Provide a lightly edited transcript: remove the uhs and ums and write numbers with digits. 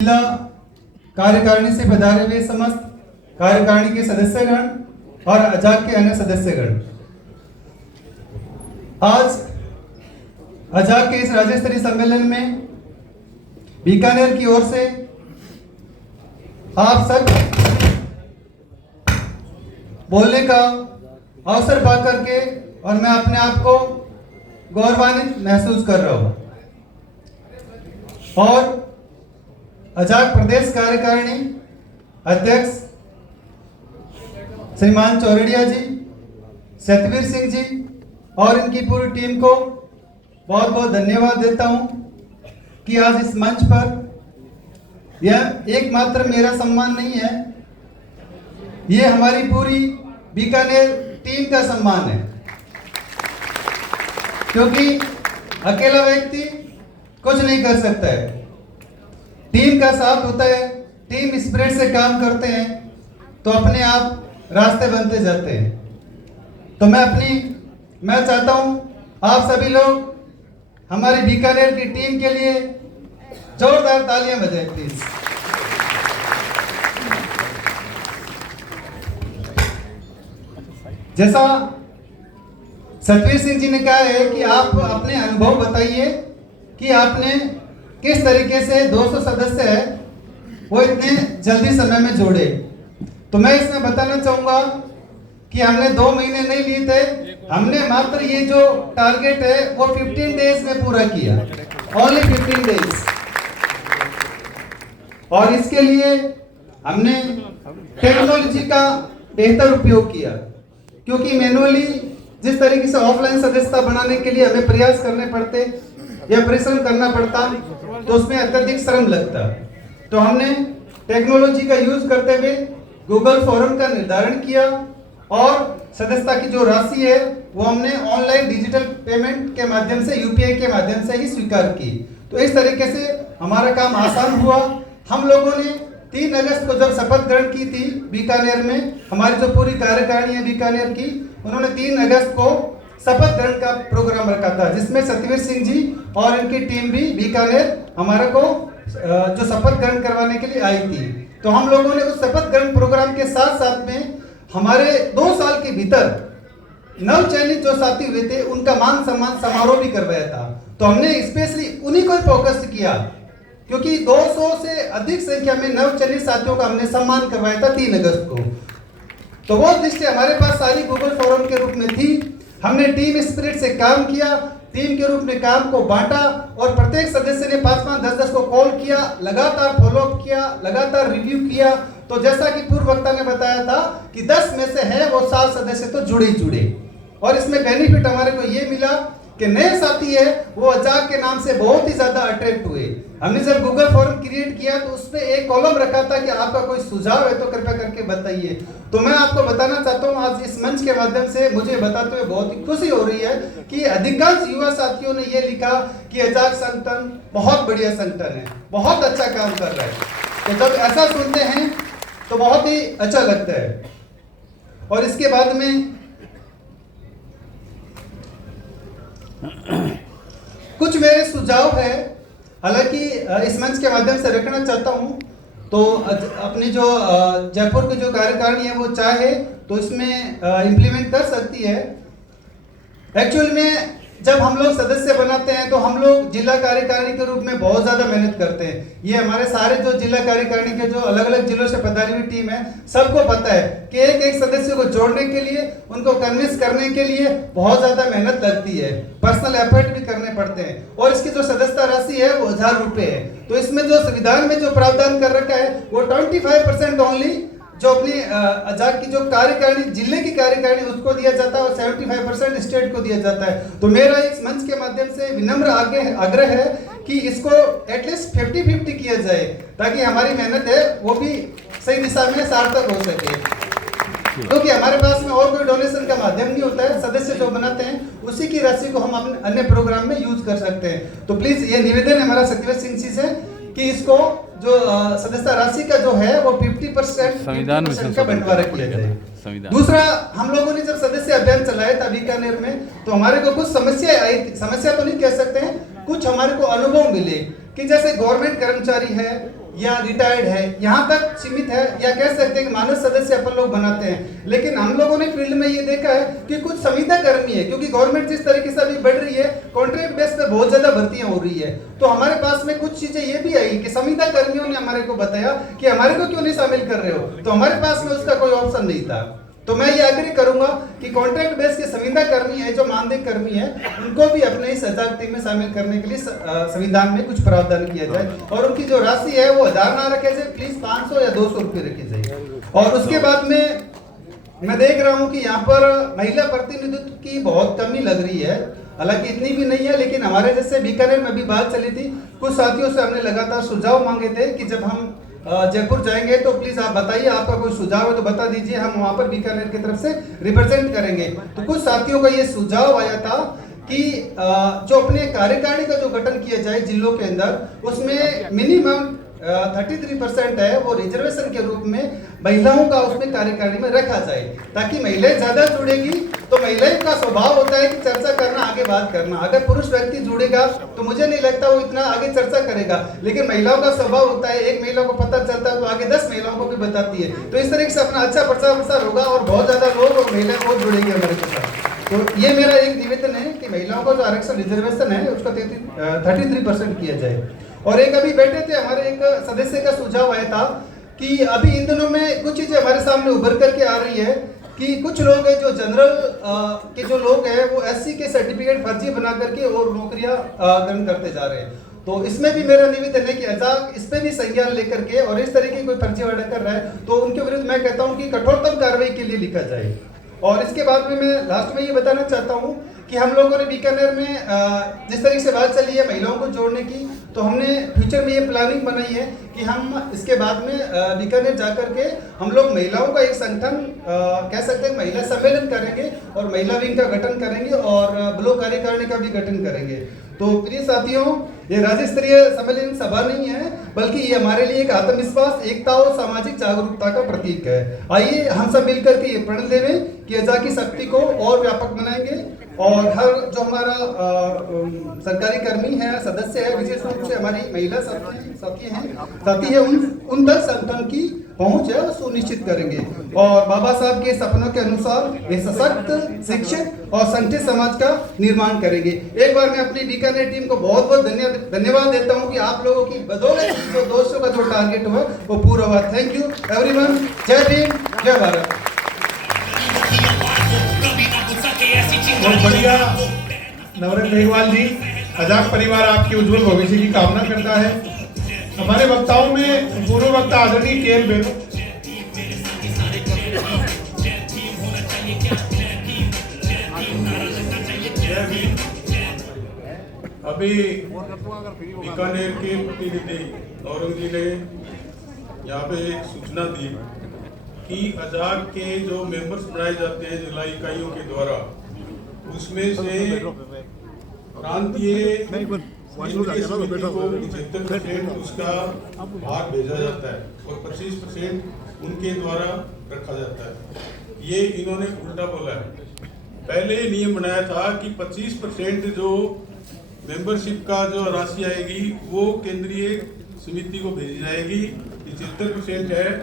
जिला कार्यकारिणी से पधारे हुए समस्त कार्यकारिणी के सदस्यगण और अजाक के अन्य सदस्यगण, आज अजाक के इस राज्य स्तरीय सम्मेलन में बीकानेर की ओर से आप सब बोलने का अवसर पा करके और मैं अपने आप को गौरवान्वित महसूस कर रहा हूं। और अजाक प्रदेश कार्यकारिणी अध्यक्ष श्रीमान चौरड़िया जी, सतवीर सिंह जी और इनकी पूरी टीम को बहुत बहुत धन्यवाद देता हूं कि आज इस मंच पर यह एकमात्र मेरा सम्मान नहीं है, ये हमारी पूरी बीकानेर टीम का सम्मान है, क्योंकि अकेला व्यक्ति कुछ नहीं कर सकता है। टीम का साथ होता है, टीम स्पिरिट से काम करते हैं तो अपने आप रास्ते बनते जाते हैं। तो मैं चाहता हूं आप सभी लोग हमारी बीकानेर की टीम के लिए जोरदार तालियां बजाएं प्लीज। जैसा सतवीर सिंह जी ने कहा है कि आप अपने अनुभव बताइए कि आपने किस तरीके से 200 सदस्य है वो इतने जल्दी समय में जोड़े। तो मैं इसमें बताना चाहूंगा कि हमने 2 महीने नहीं लिए थे, हमने मात्र ये जो टारगेट है वो 15 डेज में पूरा किया, ओनली 15 डेज। और इसके लिए हमने टेक्नोलॉजी का बेहतर उपयोग किया, क्योंकि मैनुअली जिस तरीके से ऑफलाइन सदस्यता बनाने के लिए हमें प्रयास करने पड़ते या परिश्रम करना पड़ता तो उसमें अत्यधिक श्रम लगता। तो हमने टेक्नोलॉजी का यूज करते हुए गूगल फॉर्म का निर्धारण किया और सदस्यता की जो राशि है वो हमने ऑनलाइन डिजिटल पेमेंट के माध्यम से, यूपीआई के माध्यम से ही स्वीकार की। तो इस तरीके से हमारा काम आसान हुआ। हम लोगों ने 3 अगस्त को जब शपथ ग्रहण की थी बीकानेर में, हमारी जो पूरी कार्यकारिणी है बीकानेर की, उन्होंने 3 अगस्त को शपथ ग्रहण का प्रोग्राम रखा था, जिसमें सतवीर सिंह जी और इनकी टीम भी बीकानेर हमारे को जो शपथ ग्रहण करवाने के लिए आई थी। तो हम लोगों ने उस शपथ ग्रहण प्रोग्राम के साथ साथ में हमारे 2 साल के भीतर नव चयनित जो साथी हुए थे उनका मान सम्मान समारोह भी करवाया था। तो हमने स्पेशली उन्हीं को फोकस किया, क्योंकि 200 से अधिक संख्या में नव चयनित साथियों का हमने सम्मान करवाया था 3 अगस्त को। तो वो लिस्ट हमारे पास सारी गूगल फॉर्म के रूप में थी। हमने टीम स्पिरिट से काम किया, टीम के रूप में काम को बांटा और प्रत्येक सदस्य ने 5-5, 10-10 को कॉल किया, लगातार फॉलोअप किया, लगातार रिव्यू किया। तो जैसा कि पूर्व वक्ता ने बताया था कि 10 में से है वो 7 सदस्य तो जुड़े। और इसमें बेनिफिट हमारे को ये मिला कि नए साथी है वो अजाक के नाम से बहुत ही ज्यादा अट्रैक्ट हुए। हमने जब गूगल फॉर्म क्रिएट किया तो उसमें एक कॉलम रखा था कि आपका कोई सुझाव है तो कृपया करके बताइए। तो मैं आपको बताना चाहता हूं आज इस मंच के माध्यम से मुझे बताते हुए बहुत ही खुशी हो रही है कि अधिकांश युवा साथियों ने ये लिखा कि अजाक संगठन बहुत बढ़िया संगठन है, बहुत अच्छा काम कर रहा है। तो जब ऐसा सुनते हैं तो बहुत ही अच्छा लगता है। और इसके बाद में कुछ मेरे सुझाव है, हालांकि इस मंच के माध्यम से रखना चाहता हूं। तो अपनी जो जयपुर की जो कार्यकारिणी है वो चाहे तो इसमें इम्प्लीमेंट कर सकती है। एक्चुअल में जब हम लोग सदस्य बनाते हैं तो हम लोग जिला कार्यकारिणी के रूप में बहुत ज्यादा मेहनत करते हैं। ये हमारे सारे जो जिला कार्यकारिणी के जो अलग अलग जिलों से पधारी हुई टीम है सबको पता है कि एक सदस्य को जोड़ने के लिए, उनको कन्विंस करने के लिए बहुत ज्यादा मेहनत लगती है, पर्सनल एफर्ट भी करने पड़ते हैं। और इसकी जो सदस्यता राशि है वो 1000 रुपए है। तो इसमें जो संविधान में जो प्रावधान कर रखा है वो 25% ओनली जो अपनी अजाक की जो कार्यकारिणी, जिले की कार्यकारिणी उसको दिया जाता है और 75% स्टेट को दिया जाता है। तो मेरा इस मंच के माध्यम से विनम्र आग्रह है कि इसको एटलीस्ट 50-50 किया जाए, ताकि हमारी मेहनत है वो भी सही दिशा में सार्थक हो सके। क्योंकि हमारे पास में और कोई डोनेशन का माध्यम नहीं होता है, सदस्य जो बनाते हैं उसी की राशि को हम अपने अन्य प्रोग्राम में यूज कर सकते हैं। तो प्लीज ये निवेदन है हमारा सतवीर सिंह जी से कि इसको जो सदस्यता राशि का जो है वो 50% का बंटवारा किया जाए। दूसरा, हम लोगों ने जब सदस्य अभियान चलाया था बीकानेर में तो हमारे को कुछ समस्या आई, समस्या तो नहीं कह सकते हैं, कुछ हमारे को अनुभव मिले कि जैसे गवर्नमेंट कर्मचारी है या रिटायर्ड है, यहाँ तक सीमित है, या कह सकते हैं कि मानद सदस्य अपन लोग बनाते हैं। लेकिन हम लोगों ने फील्ड में ये देखा है कि कुछ संविदा कर्मी है, क्योंकि गवर्नमेंट जिस तरीके से अभी बढ़ रही है, कॉन्ट्रैक्ट बेस पे बहुत ज्यादा भर्तियां हो रही है, तो हमारे पास में कुछ चीजें ये भी आई कि संविदा कर्मियों ने हमारे को बताया कि हमारे को क्यों नहीं शामिल कर रहे हो, तो हमारे पास में उसका कोई ऑप्शन नहीं था। तो मैं ये आग्रह करूंगा कि कॉन्ट्रैक्ट बेस के संविदा कर्मी है, जो मानदेय कर्मी है, उनको भी अपने इस सजाग टीम में शामिल करने के लिए संविधान में कुछ प्रावधान किया जाए, और उनकी जो राशि है वो 1000 ना रखे जाए, प्लीज 500 या 200 रुपये रखी जाए। और उसके बाद में मैं देख रहा हूँ कि यहाँ पर महिला प्रतिनिधित्व की बहुत कमी लग रही है, हालांकि इतनी भी नहीं है, लेकिन हमारे जैसे बीकानेर में भी बात चली थी, कुछ साथियों से हमने लगातार सुझाव मांगे थे कि जब हम जयपुर जाएंगे तो प्लीज आप बताइए, आपका कोई सुझाव है तो बता दीजिए, हम वहां पर बीकानेर की तरफ से रिप्रेजेंट करेंगे। तो कुछ साथियों का ये सुझाव आया था कि जो अपने कार्यकारिणी का जो गठन किया जाए जिलों के अंदर, उसमें मिनिमम 33% है वो रिजर्वेशन के रूप में महिलाओं का उसमें कार्यकारिणी में रखा जाए, ताकि महिलाएं ज्यादा जुड़ेगी। तो महिलाओं का स्वभाव होता है कि चर्चा करना, आगे बात करना। अगर पुरुष व्यक्ति जुड़ेगा तो मुझे नहीं लगता वो इतना आगे चर्चा करेगा, लेकिन महिलाओं का स्वभाव होता है, एक महिला को पता चलता है तो आगे 10 महिलाओं को भी बताती है। तो इस तरीके से अपना अच्छा प्रचार प्रसार होगा और बहुत ज्यादा लोग और महिलाएं बहुत जुड़ेंगे हमारे साथ। तो ये मेरा एक निवेदन है कि महिलाओं का जो आरक्षण रिजर्वेशन है उसका 33% किया जाए। और एक अभी बैठे थे, हमारे एक सदस्य का सुझाव आया था कि अभी इन दिनों में कुछ चीजें हमारे सामने उभर करके आ रही है कि कुछ लोग हैं जो जनरल के जो लोग हैं वो SC के सर्टिफिकेट फर्जी बना करके और नौकरियां ग्रहण करते जा रहे हैं। तो इसमें भी मेरा निवेदन है कि अजाक इस पे भी संज्ञान लेकर के, और इस तरह की कोई फर्जीवाड़ा कर रहा है तो उनके विरुद्ध मैं कहता हूं कि कठोरतम कार्रवाई के लिए लिखा जाए। और इसके बाद में मैं लास्ट में ये बताना चाहता हूं कि हम लोगों ने बीकानेर में जिस तरीके से बात चली है महिलाओं को जोड़ने की, तो हमने फ्यूचर में ये प्लानिंग बनाई है कि हम इसके बाद में बीकानेर जाकर के हम लोग महिलाओं का एक संगठन कह सकते हैं महिला सम्मेलन करेंगे और महिला विंग का गठन करेंगे और ब्लॉक कार्यकारिणी का भी गठन करेंगे। तो प्रिय साथियों, ये राज्य स्तरीय सम्मेलन सभा नहीं है, बल्कि ये हमारे लिए एक आत्मविश्वास, एकता और सामाजिक जागरूकता का प्रतीक है। आइए हम सब मिलकर के ये प्रण लें कि अजा की शक्ति को और व्यापक बनाएंगे, और हर जो हमारा सरकारी कर्मी है, सदस्य है, विशेष रूप से हमारी महिला साथी है उन तक संगठन की पहुंच है सुनिश्चित करेंगे, और बाबा साहब के सपनों के अनुसार एक सशक्त, शिक्षित और संगठित समाज का निर्माण करेंगे। एक बार मैं अपनी बीकानेर टीम को बहुत बहुत धन्यवाद देता हूं कि आप लोगों की बदौलत जो 200 का जो टारगेट हुआ वो पूरा हुआ। Thank you everyone. जय भीम, जय भारत। बहुत बढ़िया नवरत्न मेघवाल जी, अजाक परिवार आपके उज्जवल भविष्य की कामना करता है। हमारे वक्ताओं में पूर्व वक्ता आदरणीय KL बेनो, अभी बीकानेर के प्रतिनिधि औरंग जी ने यहाँ पे एक सूचना दी कि अजाक के जो मेंबर्स बनाए जाते हैं जिला इकाइयों के द्वारा, उसमें से प्रांतीय समिति को 75% उसका भाग भेजा जाता है और 25% उनके द्वारा रखा जाता है। ये इन्होंने उल्टा बोला है। पहले नियम बनाया था कि 25% जो मेंबरशिप का जो राशि आएगी वो केंद्रीय समिति को भेजी जाएगी, 75% है